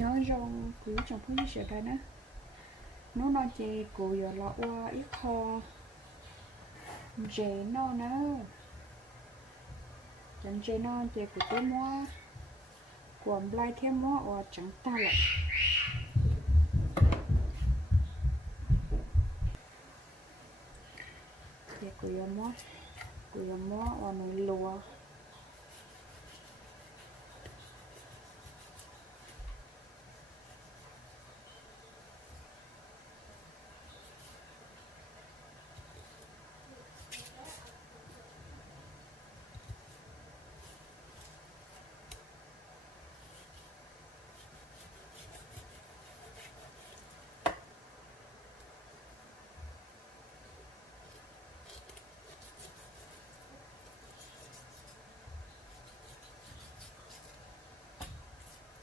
nhớ rong cứ trong phút sẽ cái nữa nó nói chị cụ giờ là qua ít kho dễ nó nữa chẳng dễ nó chị cụ tới mua quần lai thêm mua và chẳng ta lại chị cụ giờ mua và nó lùa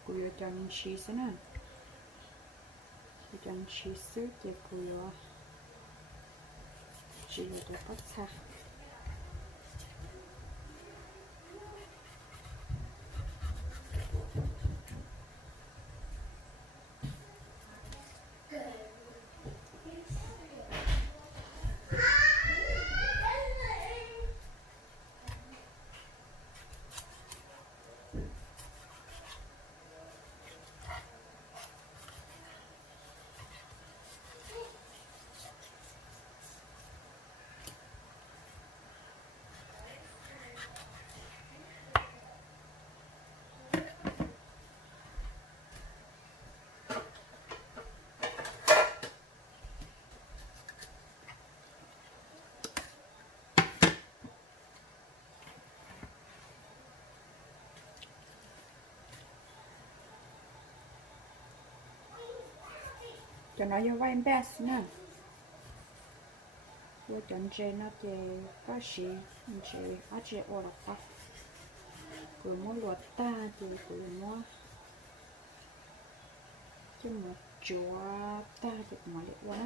cụ giờ chẳng xí thế nào chẳng xí xứ chị cụ giờ chỉ là để bắt xa cho nó vô vai best nè vô chọn chế nó chế có gì chế ở chế ở đó có cứ muốn lột ta thì cứ muốn chứ mà chúa ta thì mà được quá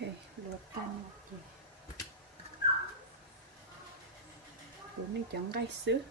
ok luộc tan chị bữa mình chọn gai sứ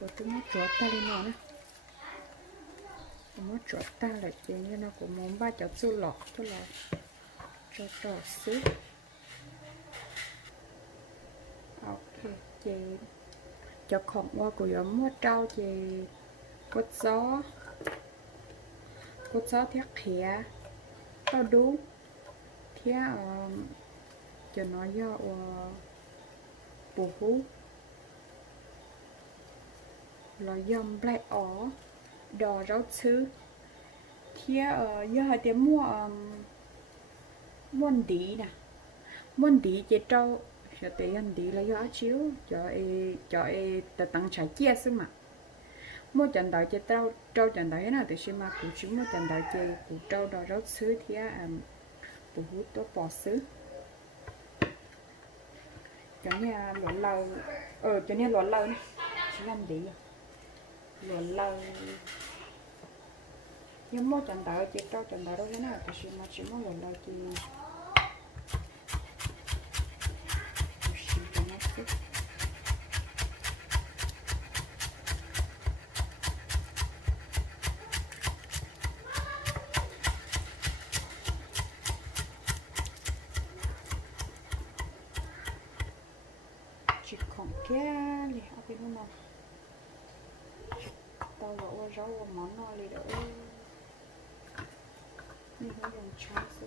của tôi muốn chuột ta lên nữa muốn chuột ta là chị như nó cũng muốn ba cháu chú lọt tôi là cho xứ ok chị cho khổng qua của giống mua trâu chị cốt gió thiết khía tao đúng thiết cho nó do bù hú là dòng lại ó đỏ rau chứ thiết do hai tiếng muôn tí nè muôn tí chị trâu cho tới ăn tí là do chiếu cho ta tăng trái chia xứ mà mua trận đợi chị trâu trận đợi thế nào thì xem mà cụ chú mua trận đợi chị cụ trâu đỏ rau chứ thiết bù hú tốt bỏ xứ cho nhà lộn lâu cho nhà lộn lâu này chỉ làm đi lộn lâu nhưng mua trận đợi chị trâu trận đợi đâu thế nào thì xem mà chỉ mua lộn lâu chị chỉ còn kia thì học cái nào tao lỡ rau món ngon đi đỡ nhưng không dùng cháo sức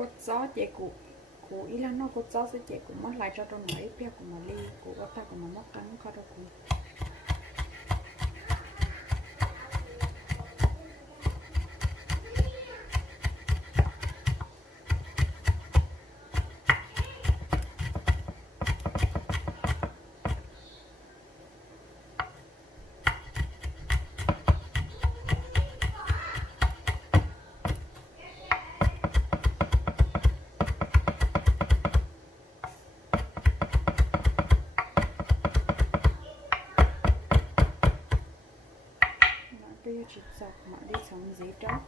cốt gió chị cụ ý là nó cốt gió sẽ chị cũng mất lại cho tôi nói ít biết của mà ly cụ có ta của mà mất cắn khó đâu cụ bây giờ chỉ dọc mà đi sống gì đó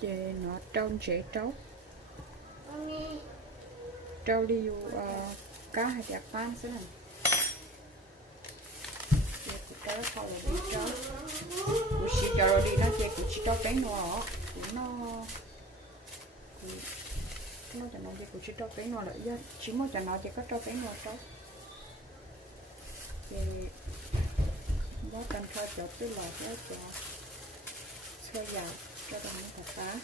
chè nó trâu chế trâu trâu đi cá hay chả pan xí này chè cũng trâu không là đi trâu cũng chỉ cho rồi đi nó chè cũng chỉ trâu bé ngò cũng nó cho nó chè cũng chỉ trâu bé ngò lại do chỉ muốn cho nó chè có trâu bé ngò trâu chè bó cần thôi cho cái lò đó cho xoay dầu cho đồng nó thật phá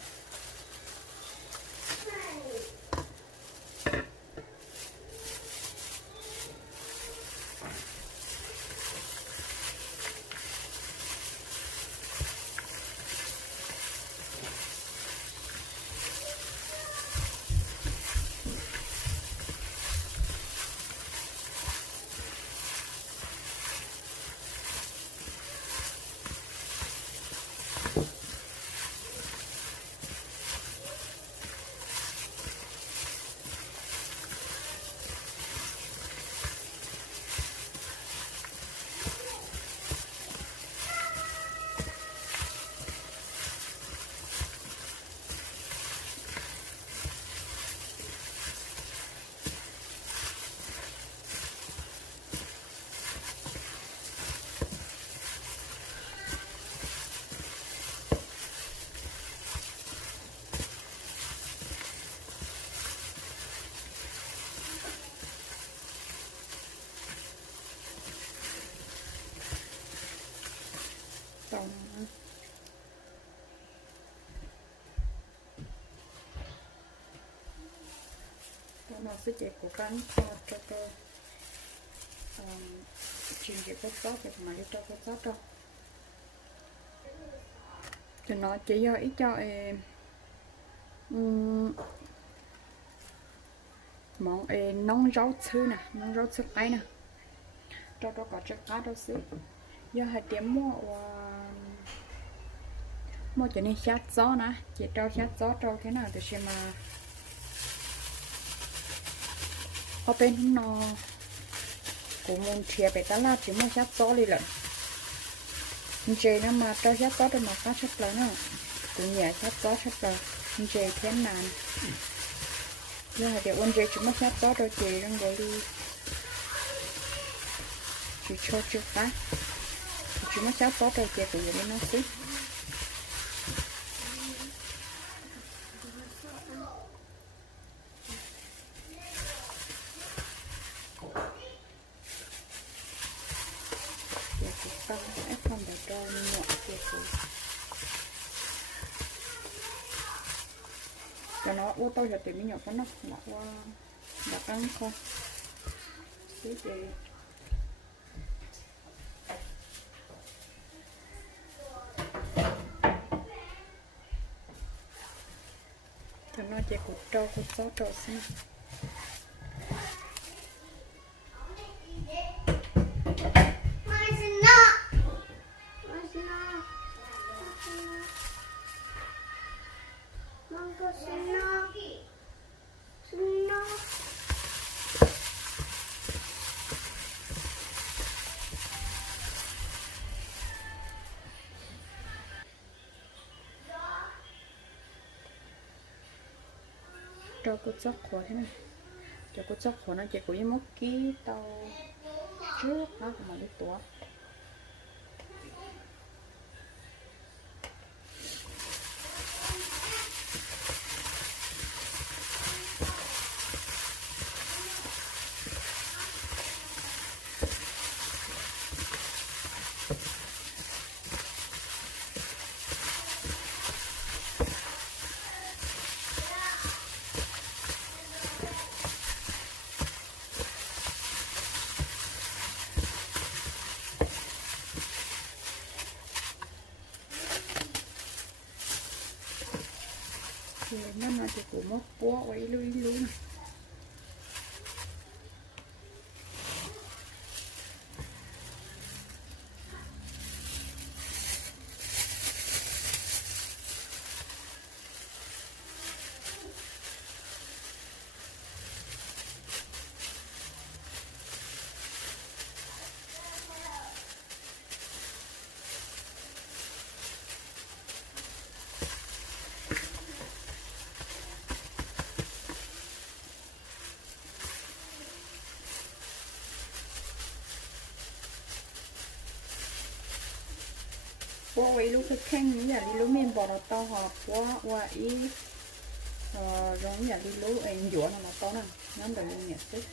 tổng nó sẽ chạy của cắn cho tôi chuyển cái cốt sót thì mà đi cho cốt sót đâu cho nó chỉ do ít cho em món nóng rau sư nè nóng rau sư ấy nè cho tôi có chất cá đâu xíu giờ hai tiếng mua cho nên sát gió nè chỉ trâu sát gió trâu thế nào thì xem mà ở bên nó cũng muốn chia bé ta là chỉ mua sát gió đi lận chơi nó mà trâu sát gió thì mà phát sát lớn nữa cũng nhẹ sát gió sát lớn chơi thế nào giờ hai tiếng chơi chỉ mua sát gió rồi chơi đang gọi đi chỉ cho chút cái chỉ mua sát gió rồi chơi cũng vậy nó xí không để cho nhọn kia cho nó ô tô giờ tìm nhọn nó qua đặt ăn không xí gì cho nó chỉ cột trâu cột sót trâu xí cho cốt sót khổ thế này cho cốt sót khổ nó chỉ có một ký tàu trước đó mà đi tua cái củ mốt búa quay lui luôn búa quay lúc cái khen như vậy lúc mình bỏ nó to hoặc búa quay giống như đi lúc em dũa nó to nè nhóm đời luôn nhẹ sức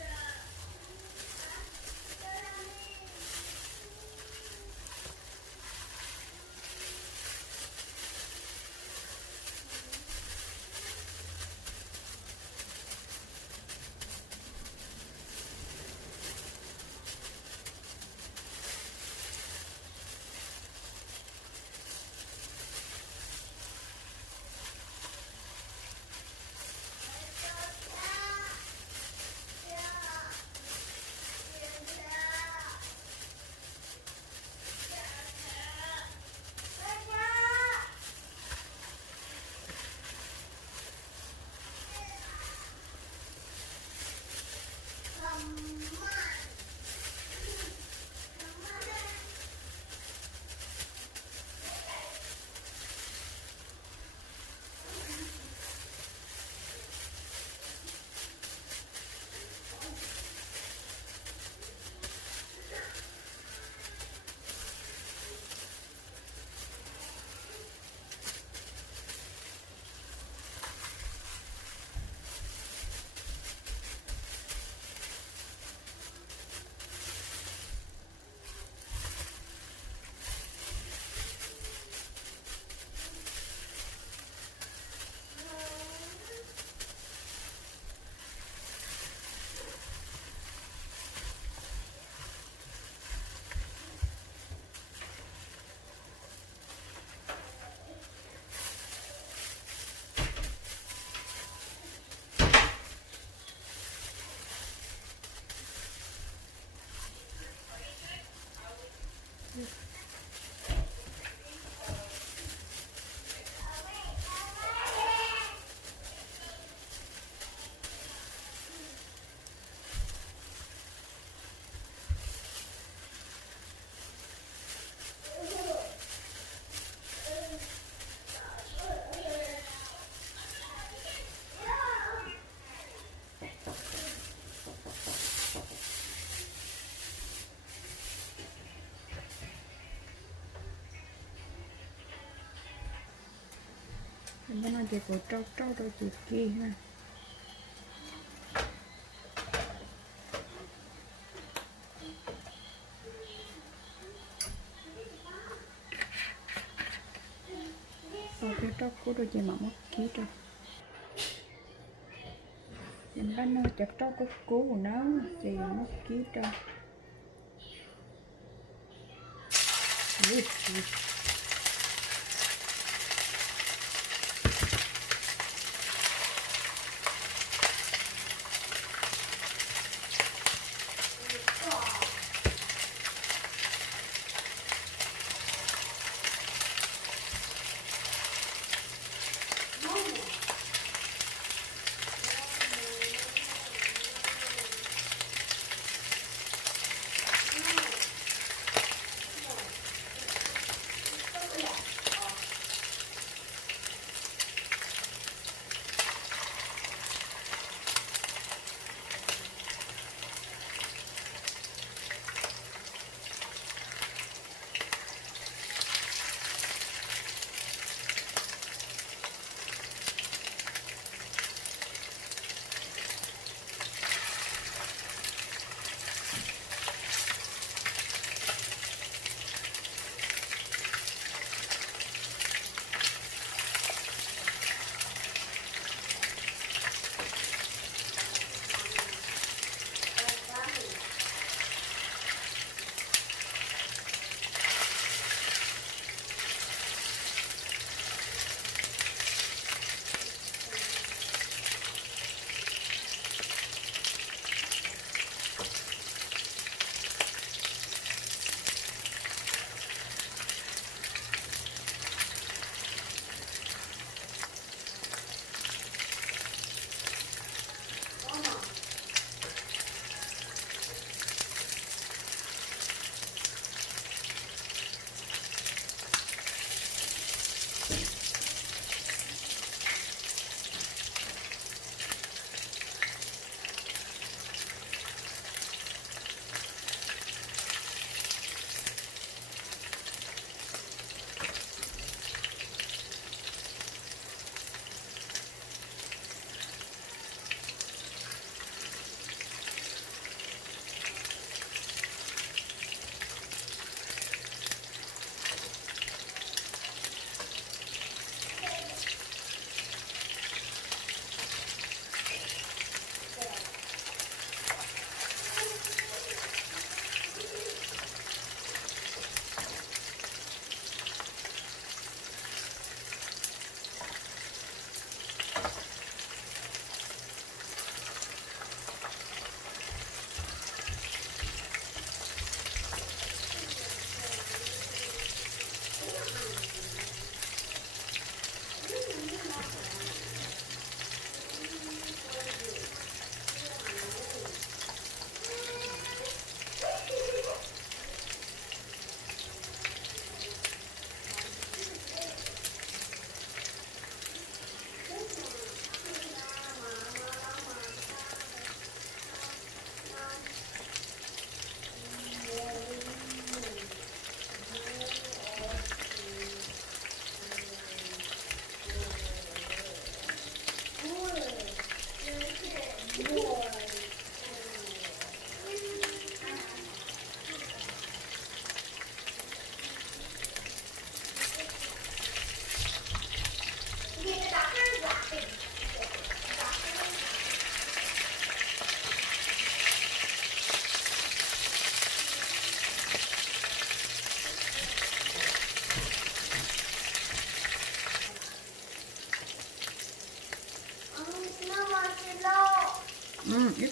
bữa nay chị của trâu đôi chị kia ha cái trâu của đôi chị mà mất ký rồi mình đang nơi chặt trâu có cú của nó chị mất ký trâu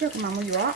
이거 그만 뭐 좋아?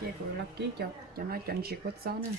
chị của lucky cho nó chọn chỉ cốt gió nữa